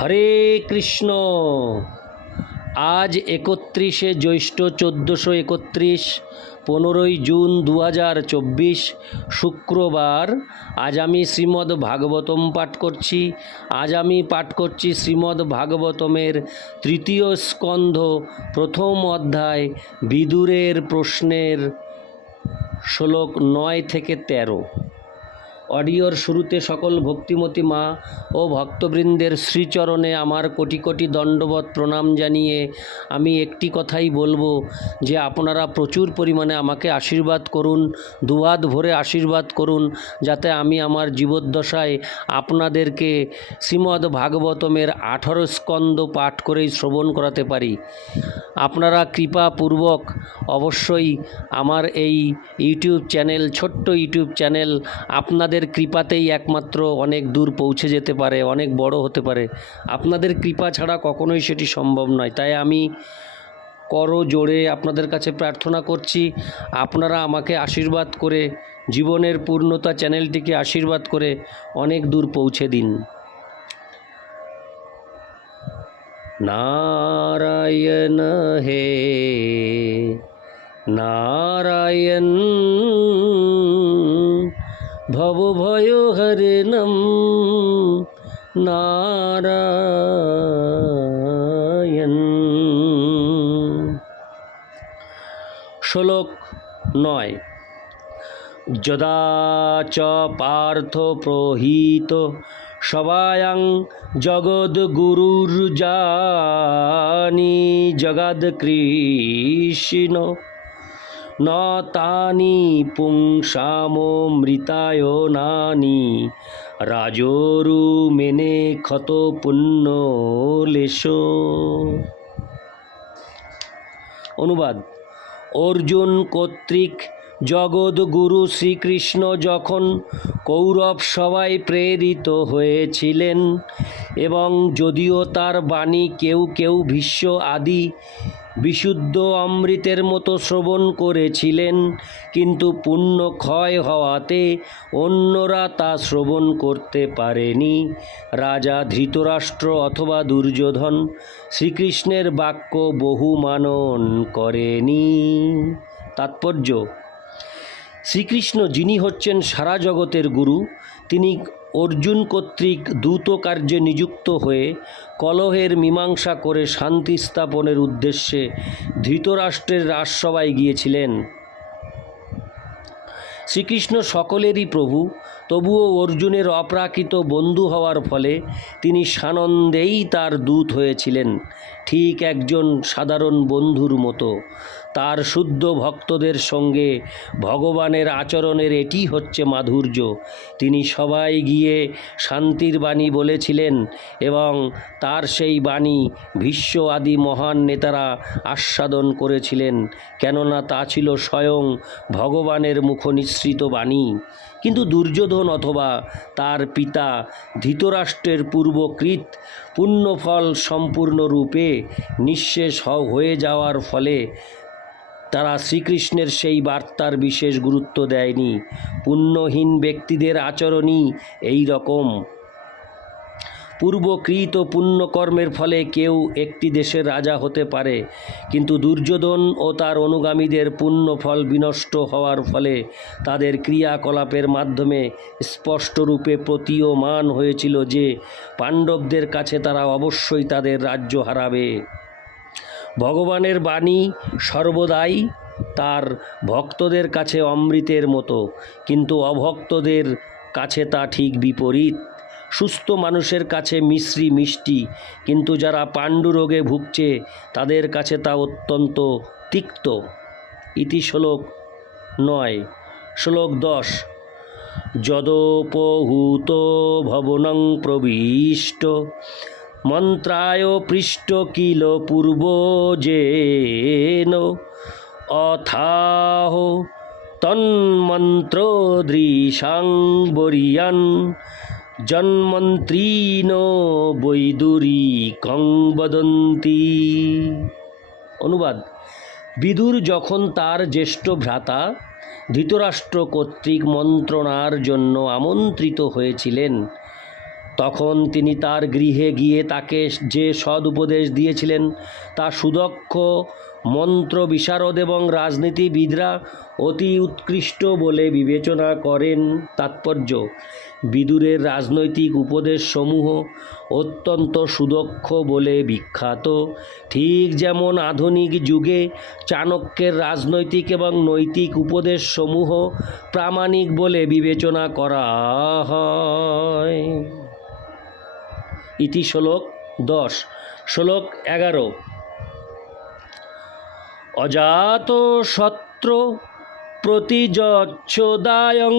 হরে কৃষ্ণ। আজ একত্রিশে জ্যৈষ্ঠ চোদ্দোশো একত্রিশ, পনেরোই জুন দু হাজার চব্বিশ, শুক্রবার। আজ আমি শ্রীমদ্ ভাগবতম পাঠ করছি। আজ আমি পাঠ করছি শ্রীমদ্ ভাগবতমের তৃতীয় স্কন্ধ, প্রথম অধ্যায়, বিদুরের প্রশ্নের শ্লোক নয় থেকে তেরো। অডিওর শুরুতে সকল ভক্তিমতী মা ও ভক্তবৃন্দের শ্রীচরণে আমার কোটি কোটি দণ্ডবত প্রণাম জানিয়ে আমি একটি কথাই বলব যে আপনারা প্রচুর পরিমাণে আমাকে আশীর্বাদ করুন, দুহাত ভরে আশীর্বাদ করুন, যাতে আমি আমার জীবদ্দশায় আপনাদেরকে শ্রীমদ্ ভাগবতমের আঠারো স্কন্দ পাঠ করেই শ্রবণ করাতে পারি। আপনারা কৃপাপূর্বক অবশ্যই আমার এই ইউটিউব চ্যানেল, ছোট্ট ইউটিউব চ্যানেল আপনাদের কৃপাতেই একমাত্র অনেক দূর পৌঁছে যেতে পারে, অনেক বড় হতে পারে। আপনাদের কৃপা ছাড়া কখনোই সেটি সম্ভব নয়। তাই আমি করো জোরে আপনাদের কাছে প্রার্থনা করছি, আপনারা আমাকে আশীর্বাদ করে, জীবনের পূর্ণতা চ্যানেলটিকে আশীর্বাদ করে অনেক দূর পৌঁছে দিন। নারায়ণ হে, নারায়ণ ভব ভয় হরে নম শ্লোক নয়। যদা চ পার্থ প্রহিত সবায়াং জগদ্গুরুর্জানি জগৎকৃষ্ণ ন তানি পুংসামৃতায় নানি। রাজরু মেনে ক্ষত পুণ্য লেশ। অনুবাদ, অর্জুন কর্তৃক জগৎগুরু শ্রীকৃষ্ণ যখন কৌরব সভায় প্রেরিত হয়েছিলেন এবং যদিও তার বাণী কেউ কেউ ভীষ্ম আদি বিশুদ্ধ অমৃতের মতো শ্রবণ করেছিলেন, কিন্তু পুণ্য ক্ষয় হওয়াতে অন্যরা তা শ্রবণ করতে পারেনি। রাজা ধৃতরাষ্ট্র অথবা দুর্যোধন শ্রীকৃষ্ণের বাক্য বহু মানন করেনি। তাৎপর্য, শ্রীকৃষ্ণ যিনি হচ্ছেন সারা জগতের গুরু, তিনি অর্জুন কর্তৃক দ্রুত কার্যে নিযুক্ত হয়ে কলহের মীমাংসা করে শান্তি স্থাপনের উদ্দেশ্যে ধৃতরাষ্ট্রের রাজসভায় গিয়েছিলেন। শ্রীকৃষ্ণ সকলেরই প্রভু, তবুও অর্জুনের অপ্রাকৃত বন্ধু হওয়ার ফলে তিনি সানন্দেই তার দূত হয়েছিলেন, ঠিক একজন সাধারণ বন্ধুর মতো। তার শুদ্ধ ভক্তদের সঙ্গে ভগবানের আচরণের এটি হচ্ছে মাধুর্য। তিনি সবাই গিয়ে শান্তির বাণী বলেছিলেন এবং তার সেই বাণী ভীষ্ম আদি মহান নেতারা আস্বাদন করেছিলেন, কেননা তা ছিল স্বয়ং ভগবানের মুখনিসৃত বাণী। কিন্তু দুর্যোধন অথবা তার পিতা ধৃতরাষ্ট্রের পূর্বকৃত পুণ্যফল সম্পূর্ণরূপে নিঃশেষ হয়ে যাওয়ার ফলে তারা শ্রীকৃষ্ণের সেই বার্তার বিশেষ গুরুত্ব দেয়নি। পুণ্যহীন ব্যক্তিদের আচরণই এই রকম। পূর্বকৃত পুণ্যকর্মের ফলে কেউ একটি দেশের রাজা হতে পারে, কিন্তু দুর্যোধন ও তার অনুগামীদের পুণ্যফল বিনষ্ট হওয়ার ফলে তাদের ক্রিয়াকলাপের মাধ্যমে স্পষ্টরূপে প্রতীয়মান হয়েছিল যে, পাণ্ডবদের কাছে তারা অবশ্যই তাদের রাজ্য হারাবে। ভগবানের বাণী সর্বদাই তার ভক্তদের কাছে অমৃতের মতো, কিন্তু অভক্তদের কাছে তা ঠিক বিপরীত। সুস্থ মানুষের কাছে মিশ্রি মিষ্টি, কিন্তু যারা পাণ্ডু রোগে ভুগছে, তাদের কাছে তা অত্যন্ত তিক্ত। ইতি শ্লোক নয়, শ্লোক দশ, যদোপহূত ভবনং প্রবিষ্ট মন্ত্রায় পৃষ্ট কিল পূর্বজেন অথাহ তন্মন্ত্র দৃশাং বরিয়ান জন্মন্ত্রীন বৈদুরী কং বদন্তি। অনুবাদ, বিদুর যখন তার জ্যেষ্ঠ ভ্রাতা, ধৃতরাষ্ট্র কর্তৃক মন্ত্রণার জন্য আমন্ত্রিত হয়েছিলেন তখন তিনি তার গৃহে গিয়ে তাকে যে সদ উপদেশ দিয়েছিলেন, তা সুদক্ষ মন্ত্র বিশারদ এবং রাজনীতিবিদরা অতি উৎকৃষ্ট বলে বিবেচনা করেন তাৎপর্য। বিদুরের রাজনৈতিক উপদেশসমূহ অত্যন্ত সুদক্ষ বলে বিখ্যাত। ঠিক যেমন আধুনিক যুগে চাণক্যের রাজনৈতিক এবং নৈতিক উপদেশসমূহ প্রামাণিক বলে বিবেচনা করা হয়। ইতি শ্লোক দশ, শ্লোক এগারো। অজাত শত্র প্রতিযচ্ছোদায়ং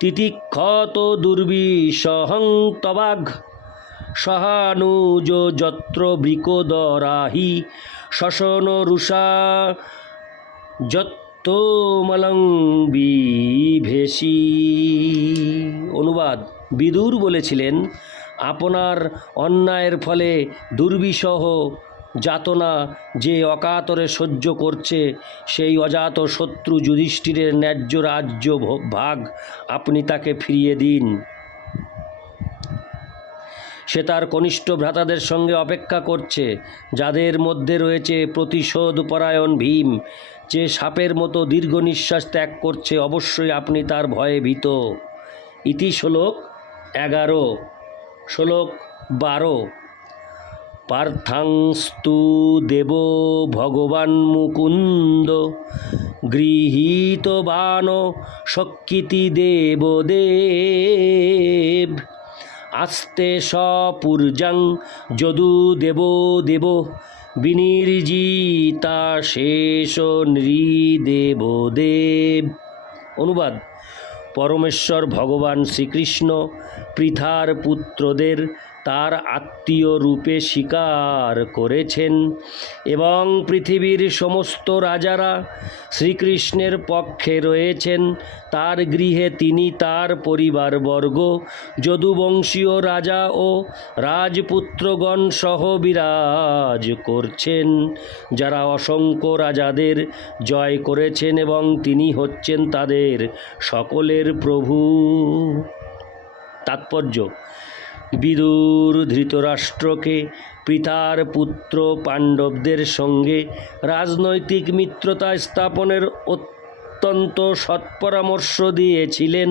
তিতিক্ষত দুর্বিষহং তবাঘ। সহানুজ যত্র বৃকোদরাহি শশন রুষা যত্তমলং বিভেসি অনুবাদ বিদুর বলেছিলেন আপনার অন্যায়ের ফলে দুর্বিষহ যাতনা যে অকাতরে সহ্য করছে, সেই অজাত শত্রু যুধিষ্ঠিরের ন্যায্য রাজ্য ভাগ আপনি তাকে ফিরিয়ে দিন। সে তার কনিষ্ঠ ভ্রাতাদের সঙ্গে অপেক্ষা করছে, যাদের মধ্যে রয়েছে প্রতিশোধ পরায়ণ ভীম। যে সাপের মতো দীর্ঘ নিঃশ্বাস ত্যাগ করছে, অবশ্যই আপনি তার ভয়ে ভীত। ইতি শ্লোক এগারো। শ্লোক বারো। পার্থাংস্তু দেব ভগবান মুকুন্দ, গৃহীত বান শক্কিতি দেবদেব আস্তে সপূর্যাং যদু দেব দেব, বিনির্জিতা শেষ নৃদেব দেব। অনুবাদ। পরমেশ্বর ভগবান শ্রীকৃষ্ণ পৃথার পুত্রদের তার আত্মীয় রূপে স্বীকার করেছেন এবং পৃথিবীর সমস্ত রাজারা শ্রীকৃষ্ণের পক্ষে রয়েছেন। তার গৃহে তিনি তার পরিবারবর্গ, যদুবংশীয় রাজা ও রাজপুত্রগণ সহ বিরাজ করছেন, যারা অসংখ্য রাজাদের জয় করেছেন এবং তিনি হচ্ছেন তাদের সকলের প্রভু। তাৎপর্য বিদুর ধৃতরাষ্ট্রকে পিতার পুত্র পাণ্ডবদের সঙ্গে রাজনৈতিক মিত্রতা স্থাপনের অত্যন্ত সৎপরামর্শ দিয়েছিলেন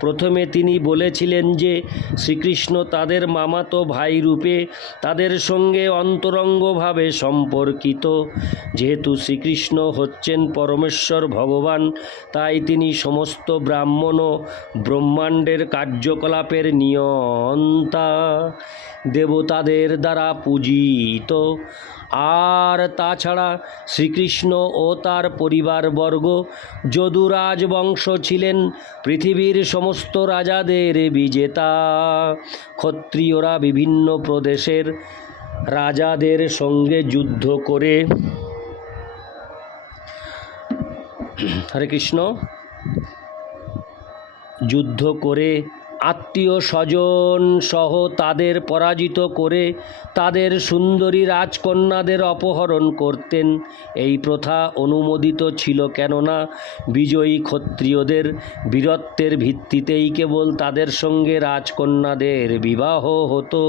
প্রথমে তিনি বলেছিলেন যে, শ্রীকৃষ্ণ তাদের মামাতো ভাই রূপে তাদের সঙ্গে অন্তরঙ্গভাবে সম্পর্কিত। যেহেতু শ্রীকৃষ্ণ হচ্ছেন পরমেশ্বর ভগবান, তাই তিনি সমস্ত ব্রাহ্মণ ও ব্রহ্মাণ্ডের কার্যকলাপের নিয়ন্তা দেবতাদের দ্বারা পূজিত। আর তাছাড়া শ্রীকৃষ্ণ ও তার পরিবারবর্গ, যদুরাজ বংশ ছিলেন পৃথিবীর সমস্ত রাজাদের বিজেতা। ক্ষত্রিয়রা বিভিন্ন প্রদেশের রাজাদের সঙ্গে যুদ্ধ করে। হরে কৃষ্ণ। যুদ্ধ করে আত্মীয় স্বজন সহ তাদের পরাজিত করে তাদের সুন্দরী রাজকন্যাদের অপহরণ করতেন। এই প্রথা অনুমোদিত ছিল কেননা বিজয়ী ক্ষত্রিয়দের বীরত্বের ভিত্তিতেই কেবল তাদের সঙ্গে রাজকন্যাদের বিবাহ হতো।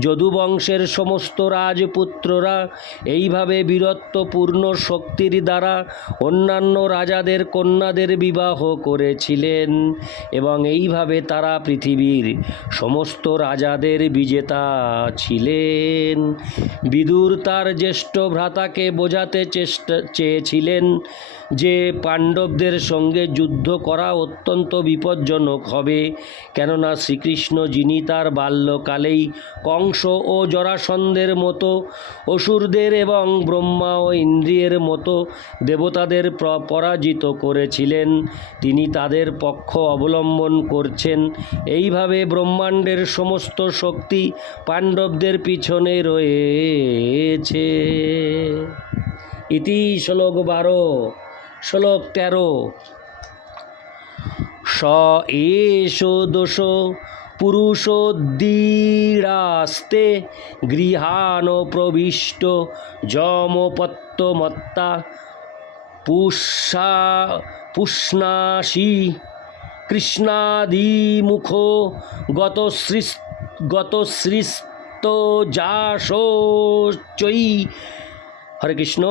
যদুবংশের সমস্ত রাজপুত্ররা এইভাবে বীরত্বপূর্ণ শক্তির দ্বারা অন্যান্য রাজাদের কন্যাদের বিবাহ করেছিলেন এবং এইভাবে তারা পৃথিবীর সমস্ত রাজাদের বিজেতা ছিলেন। বিদুর তার জ্যেষ্ঠ ভ্রাতাকে বোঝাতে চেষ্টা চেয়েছিলেন যে পাণ্ডবদের সঙ্গে যুদ্ধ করা অত্যন্ত বিপজ্জনক হবে, কেননা শ্রীকৃষ্ণ যিনি তার বাল্যকালেই কংস ও জরাসন্ধের মতো, অসুরদের এবং ব্রহ্মা ও ইন্দ্রিয়ের মতো দেবতাদের প্র- পরাজিত করেছিলেন। তিনি তাদের পক্ষ অবলম্বন করছেন। এইভাবে ব্রহ্মাণ্ডের সমস্ত শক্তি পাণ্ডবদের পিছনে রয়েছে। ইতি শ্লোক বারো। শ্লোক তেরো। স, এষ, দোষ পুরুষোদ্দীরাস্তে গৃহাণ, প্রবিষ্ট, যমপত্তমত্তা পুষা পুষ্ণাসী কৃষ্ণাদিমুখ গত শ্রী গত সৃষ্ট যাশোচই হরে কৃষ্ণ।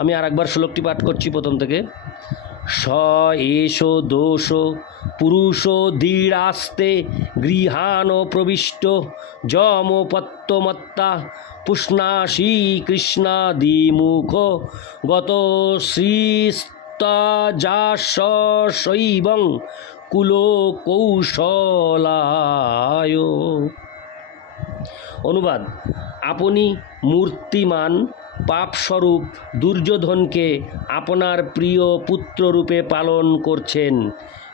আমি আর একবার শ্লোকটি পাঠ করছি প্রথম থেকে। স এষ দোষ পুরুষ দীড়াস্তে গৃহাণ প্রবিষ্ট যমপত্তমত্তা পুষ্ণাসী কৃষ্ণাদিমুখ গত শ্রীস্তাজাশৈবং কুল কৌশলায় অনুবাদ, আপনি মূর্তিমান পাপস্বরূপ দুর্যোধনকে আপনার প্রিয় পুত্ররূপে পালন করছেন।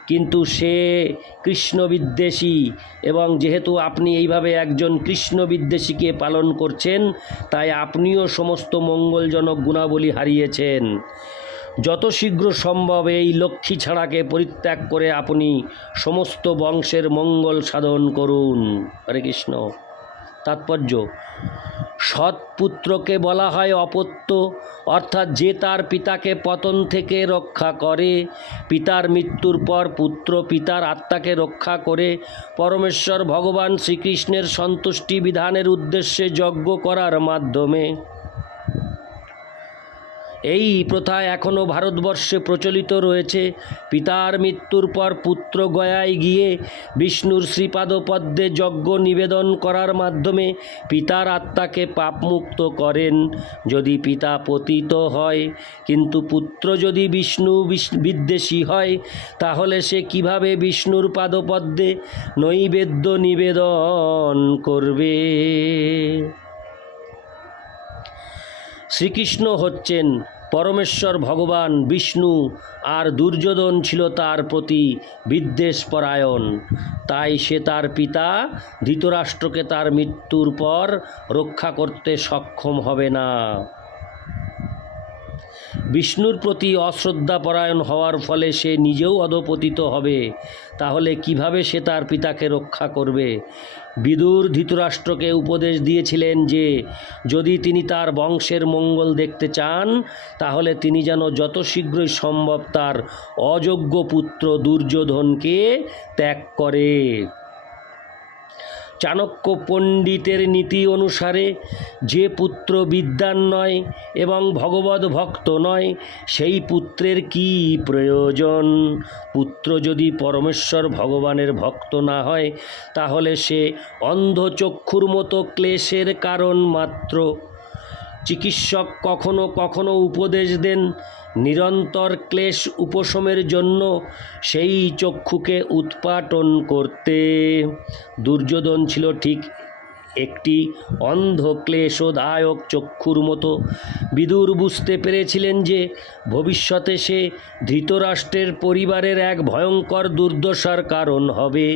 কিন্তু সে কৃষ্ণবিদ্বেষী এবং যেহেতু আপনি এইভাবে একজন কৃষ্ণবিদ্বেষীকে পালন করছেন, তাই আপনিও সমস্ত মঙ্গলজনক গুণাবলী হারিয়েছেন। যত শীঘ্র সম্ভব এই লক্ষ্মী ছাড়াকে পরিত্যাগ করে আপনি সমস্ত বংশের মঙ্গল সাধন করুন। হরে কৃষ্ণ। তাৎপর্য। সৎপুত্রকে বলা হয় অপত্য, অর্থাৎ যে তার পিতাকে পতন থেকে রক্ষা করে, পিতার মৃত্যুর পর পুত্র পিতার আত্মাকে রক্ষা করে, পরমেশ্বর ভগবান শ্রীকৃষ্ণের সন্তুষ্টি বিধানের উদ্দেশ্যে যজ্ঞ করার মাধ্যমে। এই প্রথা এখনও ভারতবর্ষে প্রচলিত রয়েছে। পিতার মৃত্যুর পর পুত্র গয়ায় গিয়ে বিষ্ণুর শ্রীপাদপদ্মে যজ্ঞ নিবেদন করার মাধ্যমে পিতার আত্মাকে পাপমুক্ত করেন। যদি পিতা পতিত হয়, কিন্তু পুত্র যদি বিষ্ণু বিষ- বিদ্বেষী হয়, তাহলে সে কীভাবে বিষ্ণুর পাদপদ্মে নৈবেদ্য নিবেদন করবে? শ্রীকৃষ্ণ হচ্ছেন পরমেশ্বর ভগবান বিষ্ণু, আর দুর্যোধন ছিল তার প্রতি বিদ্বেষপরায়ণ। তাই সে তার পিতা, ধৃতরাষ্ট্রকে তার মৃত্যুর পর রক্ষা করতে সক্ষম হবে না। বিষ্ণুর প্রতি অশ্রদ্ধাপরায়ণ হওয়ার ফলে সে নিজেও অধপতিত হবে। তাহলে কীভাবে সে তার পিতাকে রক্ষা করবে? বিদুর ধৃতরাষ্ট্রকে উপদেশ দিয়েছিলেন যে, যদি তিনি তার বংশের মঙ্গল দেখতে চান, তাহলে তিনি যেন যত শীঘ্রই সম্ভব তার অযোগ্য পুত্র দুর্যোধনকে ত্যাগ করে। চাণক্য পণ্ডিতের নীতি অনুসারে যে পুত্র বিদ্যান নয় এবং ভগবত ভক্ত নয়, সেই পুত্রের কি প্রয়োজন? পুত্র যদি পরমেশ্বর ভগবানের ভক্ত না হয়, তাহলে সে অন্ধচক্ষুর মতো ক্লেশের কারণ মাত্র। চিকিৎসক কখনো কখনো উপদেশ দেন, নিরন্তর ক্লেশ উপশমের জন্য সেই চক্ষুকে উৎপাটন করতে। দুর্যোধন ছিল ঠিক একটি অন্ধ ক্লেশদায়ক চক্ষুর মতো। বিদুর বুঝতে পেরেছিলেন যে ভবিষ্যতে সে ধৃতরাষ্ট্রের পরিবারের এক ভয়ঙ্কর দুর্দশার কারণ হবে।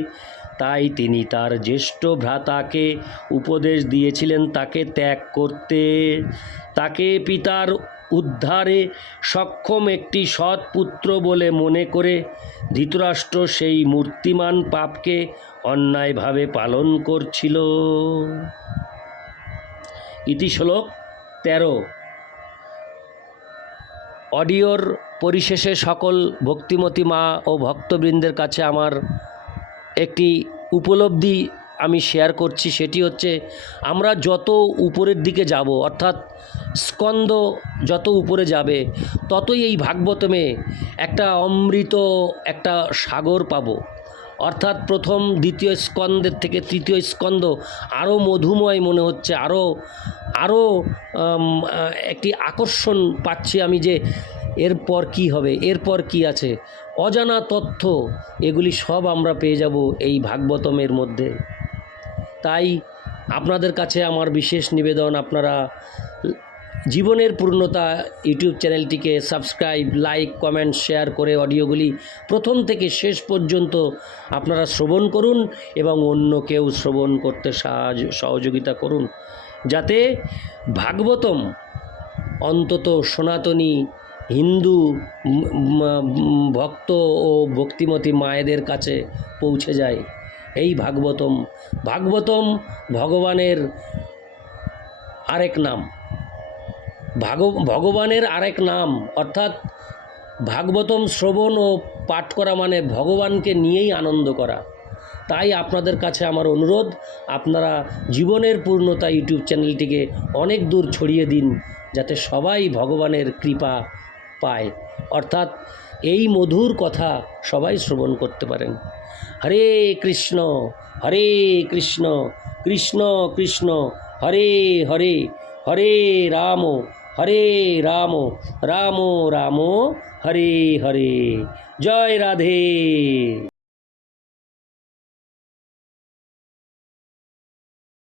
তাই তিনি তার জ্যেষ্ঠ ভ্রাতাকে উপদেশ দিয়েছিলেন তাকে ত্যাগ করতে। তাকে পিতার উদ্ধারে সক্ষম একটি সৎ পুত্র বলে মনে করে ধৃতরাষ্ট্র সেই মূর্তিমান পাপকে অন্যায়ভাবে পালন করছিল। ইতি শ্লোক তেরো। অডিওর পরিশেষে সকল ভক্তিমতী মা ও ভক্তবৃন্দের কাছে আমার একটি উপলব্ধি আমি শেয়ার করছি, সেটি হচ্ছে আমরা যত উপরের দিকে যাব, অর্থাৎ স্কন্দ যত উপরে যাবে, ততই এই ভাগবতমে একটা অমৃত একটা সাগর পাব। অর্থাৎ প্রথম দ্বিতীয় স্কন্দের থেকে তৃতীয় স্কন্দ আরও মধুময় মনে হচ্ছে আরও আরও একটি আকর্ষণ পাচ্ছি আমি যে এরপর কি হবে? এরপর কি আছে? অজানা তথ্য, এগুলি সব আমরা পেয়ে যাব এই ভাগবতমের মধ্যে। তাই আপনাদের কাছে আমার বিশেষ নিবেদন, আপনারা জীবনের পূর্ণতা ইউটিউব চ্যানেলটিকে সাবস্ক্রাইব, লাইক, কমেন্ট, শেয়ার করে অডিওগুলি প্রথম থেকে শেষ পর্যন্ত আপনারা শ্রবণ করুন এবং অন্য কেউ শ্রবণ করতে সাহায্য, সহযোগিতা করুন। যাতে ভাগবতম অন্তত সনাতনী হিন্দু ভক্ত ও ভক্তিমতী মায়েদের কাছে পৌঁছে যায়। এই ভাগবতম। ভাগবতম ভগবানের আরেক নাম। ভাগ, ভগবানের আরেক নাম, অর্থাৎ ভাগবতম শ্রবণ ও পাঠ করা মানে ভগবানকে নিয়েই আনন্দ করা। তাই আপনাদের কাছে আমার অনুরোধ, আপনারা জীবনের পূর্ণতা ইউটিউব চ্যানেলটিকে অনেক দূর ছড়িয়ে দিন, যাতে সবাই ভগবানের কৃপা পায়। অর্থাৎ এই মধুর কথা সবাই শ্রবণ করতে পারেন। হরে কৃষ্ণ হরে কৃষ্ণ কৃষ্ণ কৃষ্ণ, হরে হরে হরে রাম হরে রাম রাম রাম, হরে হরে। জয় রাধে।